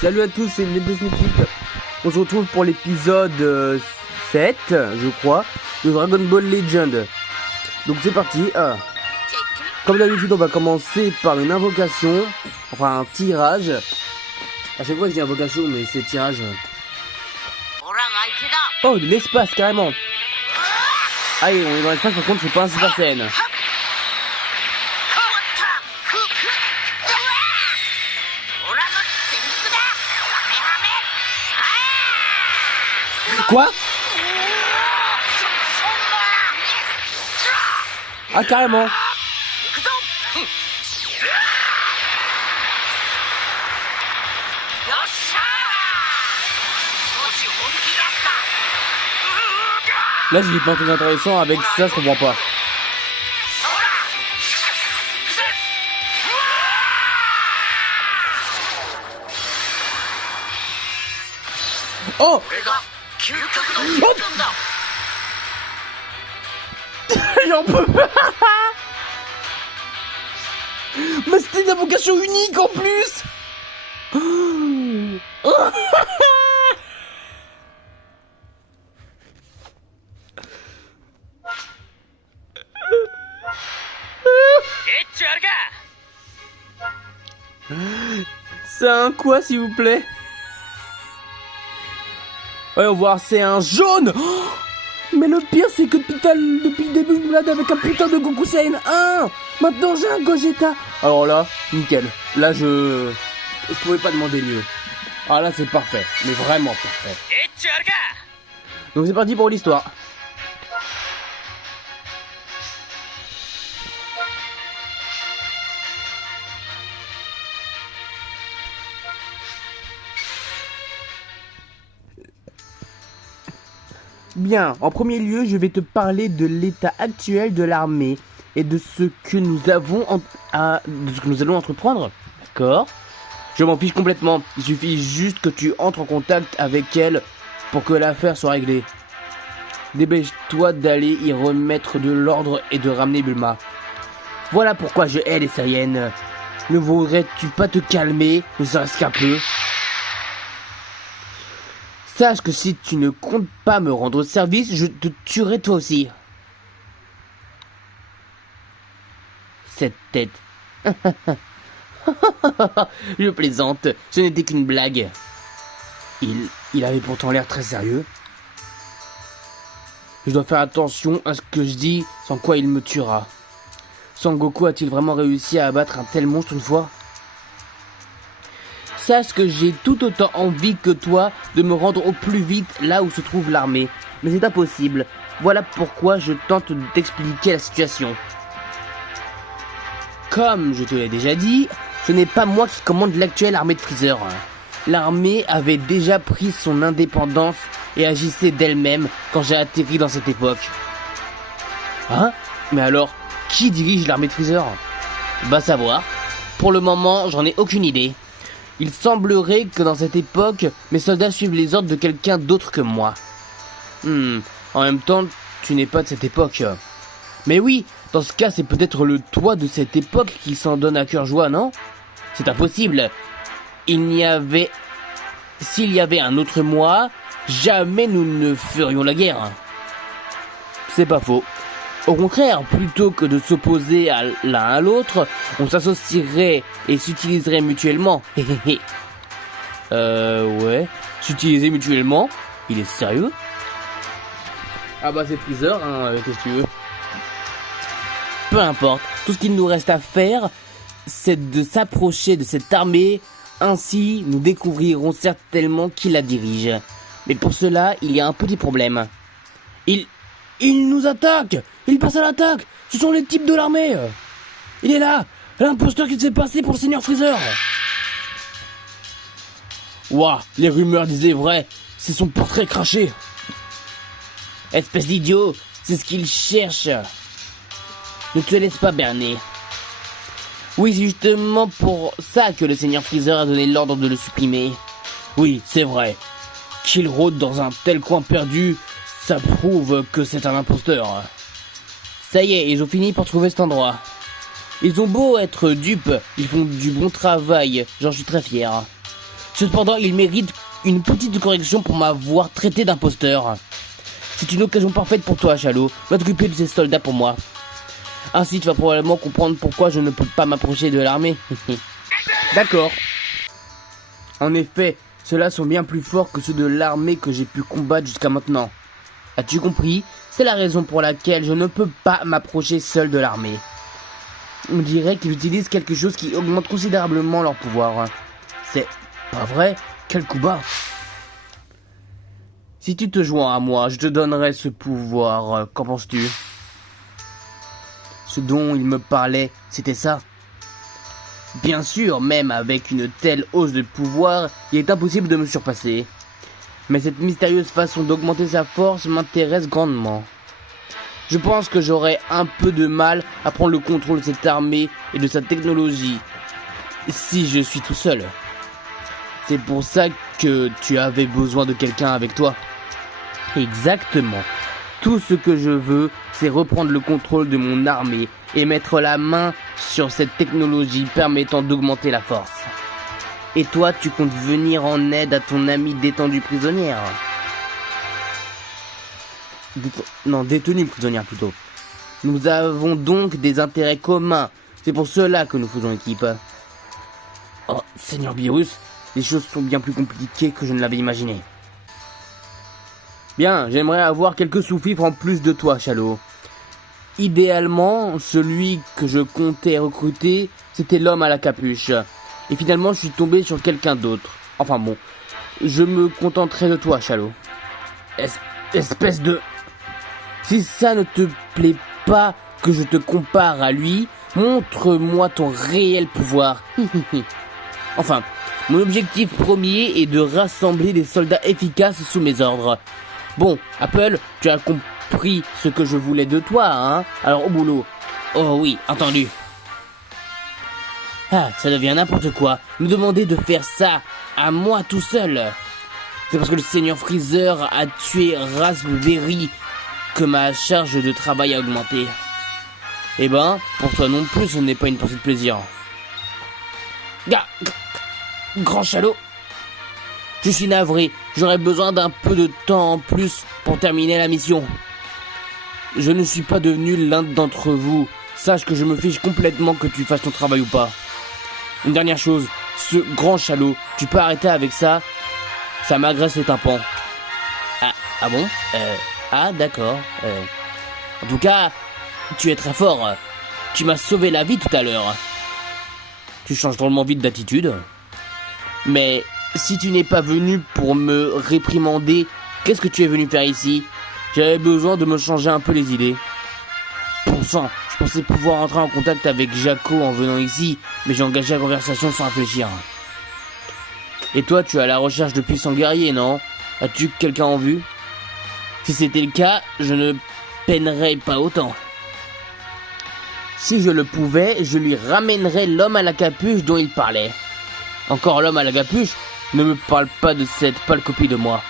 Salut à tous, c'est Nebosnikic. On se retrouve pour l'épisode 7, je crois, de Dragon Ball Legend. Donc c'est parti. Comme d'habitude, on va commencer par une invocation, enfin un tirage. À chaque fois je dis invocation, mais c'est tirage. Oh, de l'espace carrément. Allez, on est dans l'espace, par contre c'est pas un Super Saiyan. Quoi? Ah, carrément. Là, j'ai pas un truc intéressant avec ça, je comprends pas. Oh! Oh! J'en peux pas. Mais c'était une invocation unique en plus. C'est un quoi, s'il vous plaît? Voyons voir, c'est un jaune. Mais le pire, c'est que depuis le début, je me balade avec un putain de Goku Saiyan 1. Maintenant, j'ai un Gogeta. Alors là, nickel. Là, je pouvais pas demander mieux. Ah là, c'est parfait. Mais vraiment parfait. Donc c'est parti pour l'histoire. Bien, en premier lieu, je vais te parler de l'état actuel de l'armée et de ce que nous allons entreprendre. D'accord? Je m'en fiche complètement. Il suffit juste que tu entres en contact avec elle pour que l'affaire soit réglée. Dépêche-toi d'aller y remettre de l'ordre et de ramener Bulma. Voilà pourquoi je hais les Saiyans. Ne voudrais-tu pas te calmer, ne serait-ce qu'un peu? Sache que si tu ne comptes pas me rendre service, je te tuerai toi aussi. Cette tête. Je plaisante, ce n'était qu'une blague. Il avait pourtant l'air très sérieux. Je dois faire attention à ce que je dis, sans quoi il me tuera. Sangoku a-t-il vraiment réussi à abattre un tel monstre une fois? Sache que j'ai tout autant envie que toi de me rendre au plus vite là où se trouve l'armée. Mais c'est impossible. Voilà pourquoi je tente de t'expliquer la situation. Comme je te l'ai déjà dit, ce n'est pas moi qui commande l'actuelle armée de Freezer. L'armée avait déjà pris son indépendance et agissait d'elle-même quand j'ai atterri dans cette époque. Hein? Mais alors, qui dirige l'armée de Freezer? Va savoir. Pour le moment, j'en ai aucune idée. Il semblerait que dans cette époque, mes soldats suivent les ordres de quelqu'un d'autre que moi. En même temps, tu n'es pas de cette époque. Mais oui, dans ce cas, c'est peut-être le toi de cette époque qui s'en donne à cœur joie, non? C'est impossible. S'il y avait un autre moi, jamais nous ne ferions la guerre. C'est pas faux. Au contraire, plutôt que de s'opposer l'un à l'autre, on s'associerait et s'utiliserait mutuellement. Ouais. S'utiliser mutuellement? Il est sérieux? Ah bah c'est Freezer, hein, qu'est-ce que tu veux? Peu importe, tout ce qu'il nous reste à faire, c'est de s'approcher de cette armée, ainsi nous découvrirons certainement qui la dirige. Mais pour cela, il y a un petit problème. Il nous attaque! Il passe à l'attaque! Ce sont les types de l'armée! Il est là! L'imposteur qui s'est passé pour le Seigneur Freezer! Ouah, les rumeurs disaient vrai! C'est son portrait craché! Espèce d'idiot! C'est ce qu'il cherche! Ne te laisse pas berner. Oui, c'est justement pour ça que le Seigneur Freezer a donné l'ordre de le supprimer. Oui, c'est vrai. Qu'il rôde dans un tel coin perdu, ça prouve que c'est un imposteur. Ça y est, ils ont fini par trouver cet endroit. Ils ont beau être dupes, ils font du bon travail, j'en suis très fier. Cependant, il mérite une petite correction pour m'avoir traité d'imposteur. C'est une occasion parfaite pour toi, Chalot. Va t'occuper de ces soldats pour moi. Ainsi, tu vas probablement comprendre pourquoi je ne peux pas m'approcher de l'armée. D'accord. En effet, ceux-là sont bien plus forts que ceux de l'armée que j'ai pu combattre jusqu'à maintenant. As-tu compris? C'est la raison pour laquelle je ne peux pas m'approcher seul de l'armée. On dirait qu'ils utilisent quelque chose qui augmente considérablement leur pouvoir. C'est pas vrai? Quel coup bas! Si tu te joins à moi, je te donnerai ce pouvoir. Qu'en penses-tu? Ce dont il me parlait, c'était ça. Bien sûr, même avec une telle hausse de pouvoir, il est impossible de me surpasser. Mais cette mystérieuse façon d'augmenter sa force m'intéresse grandement. Je pense que j'aurai un peu de mal à prendre le contrôle de cette armée et de sa technologie, si je suis tout seul. C'est pour ça que tu avais besoin de quelqu'un avec toi. Exactement. Tout ce que je veux, c'est reprendre le contrôle de mon armée et mettre la main sur cette technologie permettant d'augmenter la force. Et toi, tu comptes venir en aide à ton amie détendue prisonnière? Détenue prisonnière plutôt. Nous avons donc des intérêts communs. C'est pour cela que nous faisons équipe. Oh, Seigneur Beerus, les choses sont bien plus compliquées que je ne l'avais imaginé. Bien, j'aimerais avoir quelques sous-fifres en plus de toi, Chalot. Idéalement, celui que je comptais recruter, c'était l'homme à la capuche. Et finalement, je suis tombé sur quelqu'un d'autre. Enfin bon, je me contenterai de toi, Chalot. Espèce de... Si ça ne te plaît pas que je te compare à lui, montre-moi ton réel pouvoir. Enfin, mon objectif premier est de rassembler des soldats efficaces sous mes ordres. Bon, Apple, tu as compris ce que je voulais de toi, hein? Alors au boulot. Oh oui, entendu. Ah, ça devient n'importe quoi. Me demander de faire ça à moi tout seul. C'est parce que le Seigneur Freezer a tué Raspberry que ma charge de travail a augmenté. Eh ben, pour toi non plus, ce n'est pas une partie de plaisir. Grand Chalot, je suis navré. J'aurais besoin d'un peu de temps en plus pour terminer la mission. Je ne suis pas devenu l'un d'entre vous. Sache que je me fiche complètement que tu fasses ton travail ou pas. Une dernière chose, ce Grand Chalot, tu peux arrêter avec ça? Ça m'agresse les tympans. Ah bon? D'accord. En tout cas, tu es très fort. Tu m'as sauvé la vie tout à l'heure. Tu changes drôlement vite d'attitude. Mais si tu n'es pas venu pour me réprimander, qu'est-ce que tu es venu faire ici? J'avais besoin de me changer un peu les idées. Bon sang, je pensais pouvoir entrer en contact avec Jaco en venant ici, mais j'ai engagé la conversation sans réfléchir. Et toi, tu es à la recherche de puissants guerriers, non? As-tu quelqu'un en vue? Si c'était le cas, je ne peinerais pas autant. Si je le pouvais, je lui ramènerais l'homme à la capuche dont il parlait. Encore l'homme à la capuche? Ne me parle pas de cette pâle copie de moi.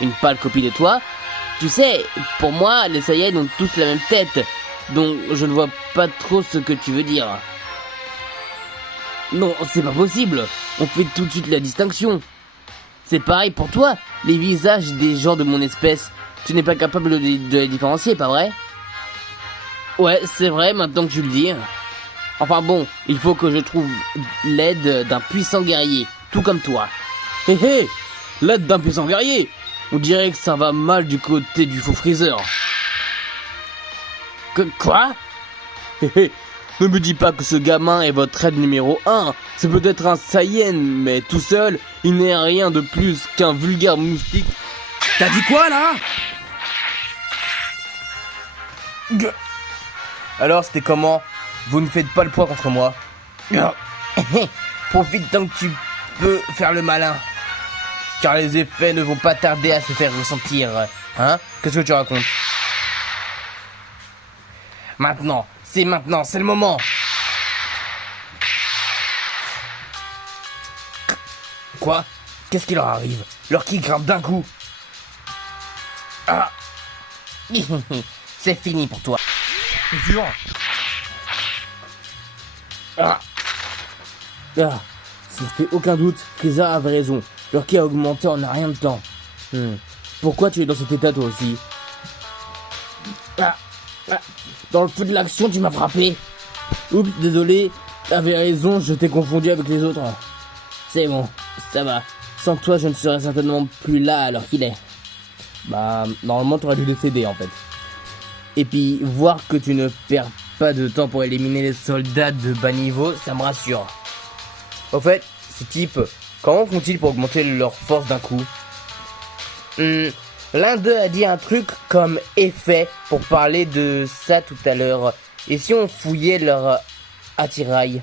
Une pâle copie de toi? Tu sais, pour moi, les Saiyans ont tous la même tête, donc je ne vois pas trop ce que tu veux dire. Non, c'est pas possible. On fait tout de suite la distinction. C'est pareil pour toi. Les visages des gens de mon espèce, tu n'es pas capable de les différencier, pas vrai? Ouais, c'est vrai, maintenant que tu le dis. Enfin bon, il faut que je trouve l'aide d'un puissant guerrier, tout comme toi. Hé, l'aide d'un puissant guerrier? On dirait que ça va mal du côté du faux Freezer. Quoi? Ne me dis pas que ce gamin est votre aide numéro 1. C'est peut-être un Saiyan, mais tout seul, il n'est rien de plus qu'un vulgaire moustique. T'as dit quoi, là? Alors, c'était comment? Vous ne faites pas le poids contre moi. Profite tant que tu peux faire le malin. Car les effets ne vont pas tarder à se faire ressentir. Hein? Qu'est-ce que tu racontes? Maintenant, c'est le moment. Quoi? Qu'est-ce qui leur arrive? Leur ki grimpe d'un coup. Ah. C'est fini pour toi. C'est sûr. Ça ne fait aucun doute, Freezer avait raison. Leur ki a augmenté en un rien de temps. Pourquoi tu es dans cet état toi aussi? Dans le feu de l'action, tu m'as frappé. Oups, désolé, t'avais raison, je t'ai confondu avec les autres. C'est bon, ça va. Sans toi, je ne serais certainement plus là alors qu'il est. Normalement, t'aurais dû décéder en fait. Et puis, voir que tu ne perds pas de temps pour éliminer les soldats de bas niveau, ça me rassure. Au fait, ces types, comment font-ils pour augmenter leur force d'un coup? L'un d'eux a dit un truc comme effet pour parler de ça tout à l'heure. Et si on fouillait leur attirail?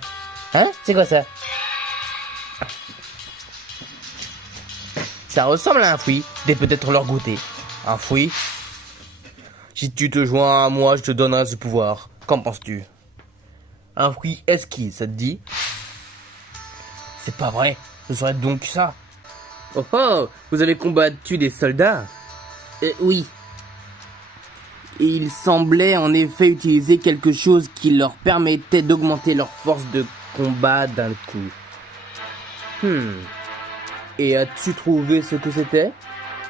Hein? C'est quoi ça? Ça ressemble à un fruit. C'était peut-être leur goûter. Un fruit? Si tu te joins à moi, je te donnerai ce pouvoir. Qu'en penses-tu? Un fruit esquisse, ça te dit? C'est pas vrai. Ce serait donc ça. Oh oh! Vous avez combattu des soldats? Oui. Et ils semblaient en effet utiliser quelque chose qui leur permettait d'augmenter leur force de combat d'un coup. Et as-tu trouvé ce que c'était?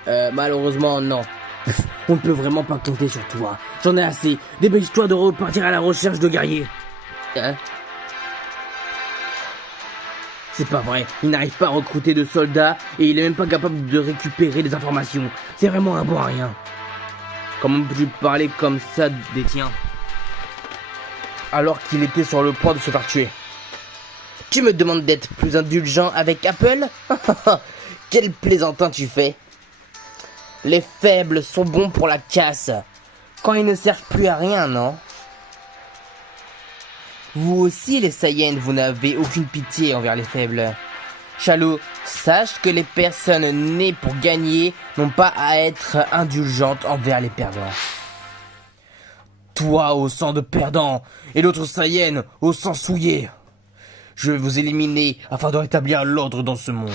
Malheureusement non. On ne peut vraiment pas compter sur toi. J'en ai assez. Dépêche-toi de repartir à la recherche de guerriers. C'est pas vrai. Il n'arrive pas à recruter de soldats et il est même pas capable de récupérer des informations. C'est vraiment un bon à rien. Comment peux-tu parler comme ça des tiens? Alors qu'il était sur le point de se faire tuer. Tu me demandes d'être plus indulgent avec Apple? Quel plaisantin tu fais. Les faibles sont bons pour la casse. Quand ils ne servent plus à rien, non? Vous aussi, les Saiyans, vous n'avez aucune pitié envers les faibles. Chalot, sache que les personnes nées pour gagner n'ont pas à être indulgentes envers les perdants. Toi au sang de perdant et l'autre Saiyan au sang souillé. Je vais vous éliminer afin de rétablir l'ordre dans ce monde.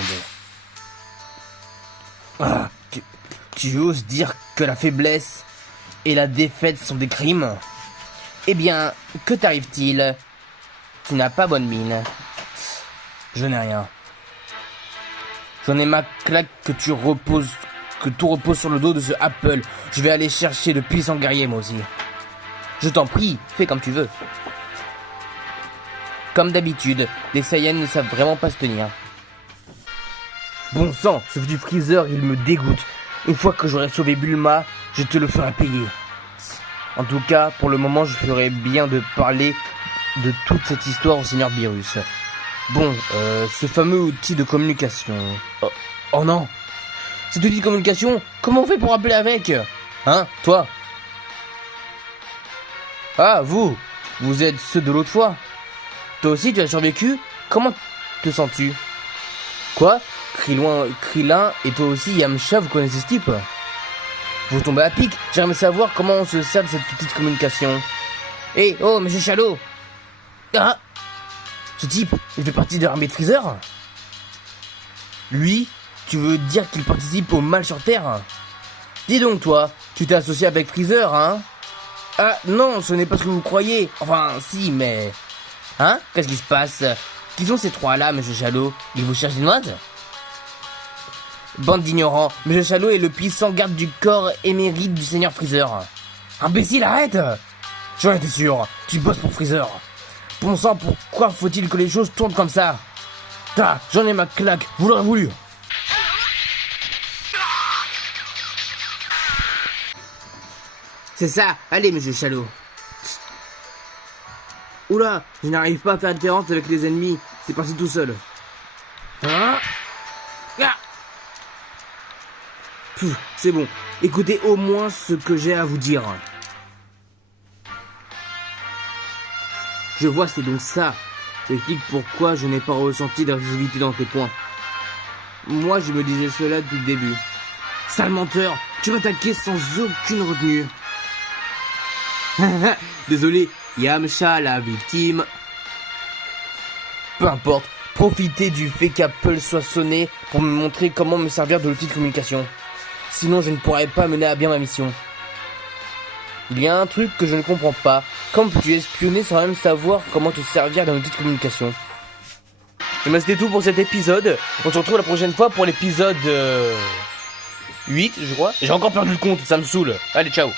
Tu oses dire que la faiblesse et la défaite sont des crimes? Eh bien, que t'arrive-t-il? Tu n'as pas bonne mine. Je n'ai rien. J'en ai ma claque que tout repose sur le dos de ce Apple. Je vais aller chercher de puissants guerriers moi aussi. Je t'en prie, fais comme tu veux. Comme d'habitude, les Saiyans ne savent vraiment pas se tenir. Bon sang, ce du Freezer, il me dégoûte. Une fois que j'aurai sauvé Bulma, je te le ferai payer. En tout cas, pour le moment, je ferai bien de parler de toute cette histoire au Seigneur Beerus. Bon, ce fameux outil de communication... Oh non! Cet outil de communication, comment on fait pour appeler avec? Hein, toi? Ah, vous êtes ceux de l'autre fois. Toi aussi, tu as survécu? Comment te sens-tu? Quoi? Krillin et toi aussi, Yamcha, vous connaissez ce type? Vous tombez à pic? J'aimerais savoir comment on se sert de cette petite communication. Oh, monsieur Chalot! Ah! Ce type, il fait partie de l'armée de Freezer? Lui, tu veux dire qu'il participe au mal sur Terre? Dis donc, toi, tu t'es associé avec Freezer, hein? Ah, non, ce n'est pas ce que vous croyez. Enfin, si, mais... Hein? Qu'est-ce qui se passe? Qui sont ces trois-là, monsieur Chalot? Ils vous cherchent des noix? Bande d'ignorants, monsieur Chalot est le puissant garde du corps émérite du Seigneur Freezer. Imbécile, arrête! J'en étais sûr, tu bosses pour Freezer. Bon sang, pourquoi faut-il que les choses tournent comme ça? J'en ai ma claque, vous l'aurez voulu. C'est ça, allez monsieur Chalot. Oula, je n'arrive pas à faire différence avec les ennemis, c'est parti tout seul. C'est bon, écoutez au moins ce que j'ai à vous dire. Je vois, c'est donc ça. Ça explique pourquoi je n'ai pas ressenti d'agressivité dans tes points. Moi, je me disais cela depuis le début. Sale menteur, tu m'attaquais sans aucune retenue. Désolé, Yamcha, la victime. Peu importe, profitez du fait qu'Apple soit sonné pour me montrer comment me servir de l'outil de communication. Sinon, je ne pourrais pas mener à bien ma mission. Il y a un truc que je ne comprends pas. Comment peux-tu espionner sans même savoir comment te servir d'un outil de communication? Et ben, c'était tout pour cet épisode. On se retrouve la prochaine fois pour l'épisode 8, je crois. J'ai encore perdu le compte, ça me saoule. Allez, ciao.